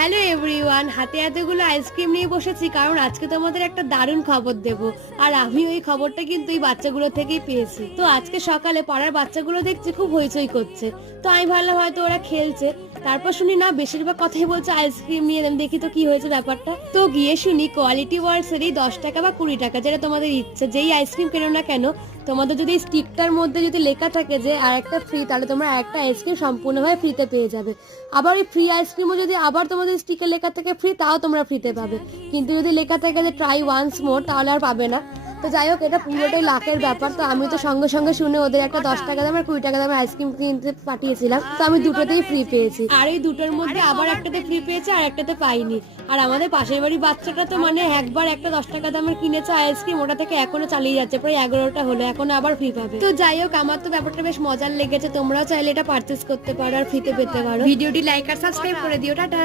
Hello everyone, হাতে এতগুলো ice cream নিয়ে বসেছি কারণ আজকে তোমাদের একটা দারুণ খবর দেব। আর আমি ওই খবরটা কিন্তু এই বাচ্চাগুলো থেকেই পেয়েছি। তো আজকে সকালে পাড়ার বাচ্চাগুলো দেখছি খুব হইচই করছে। তো আমি ভাবলাম হয়তো ওরা খেলছে, তারপর শুনি না বেশিরভাগ কথাই বলছে আইসক্রিম নিয়ে। আমি দেখি তো কি হয়েছে ব্যাপারটা। তো গিয়ে শুনি কোয়ালিটি ওয়ার্কসের এই 10 টাকা বা 20 টাকা, যেটা তোমাদের ইচ্ছে, যেই আইসক্রিম কেনো না কেন, তোমাদের যদি স্টিকটার মধ্যে যদি লেখা থাকে যে আর একটা ফ্রি, তাহলে তোমরা একটা আইসক্রিম সম্পূর্ণভাবে ফ্রিতে পেয়ে যাবে। আবার ওই ফ্রি আইসক্রিমও যদি আবার তোমাদের স্টিকে লেখা থাকে ফ্রি, তাও তোমরা ফ্রিতে পাবে। কিন্তু যদি লেখা থাকে যে ট্রাই ওয়ান্স মোর, তাহলে আর পাবে না। তো যাই হোক, এটা পুরোটাই লাখের ব্যাপার। তো আমি তো সঙ্গে সঙ্গে শুনে ওদের একটা 10 টাকা দাম আর 20 টাকা দামের আইসক্রিম কিনতে পাঠিয়েছিলাম। তো আমি দুটোতেই ফ্রি পেয়েছি, আর এই দুটোর মধ্যে আবার একটাতে ফ্রি পেয়েছি আর একটাতে পাইনি। আর আমাদের পাশের বাড়ির বাচ্চাটা তো মানে একবার একটা 10 টাকা দামের কিনেছে আইসক্রিম, ওটা থেকে এখনো চালিয়ে যাচ্ছে, প্রায় 11টা হলো, এখনো আবার ফ্রি পাবে। তো যাই হোক, আমার তো ব্যাপারটা বেশ মজার লেগেছে। তোমরাও চাইলে এটা পারচেস করতে পারো আর ফ্রিতে পেতে পারো। ভিডিওটি লাইক আর সাবস্ক্রাইব করে দিও। টাটা।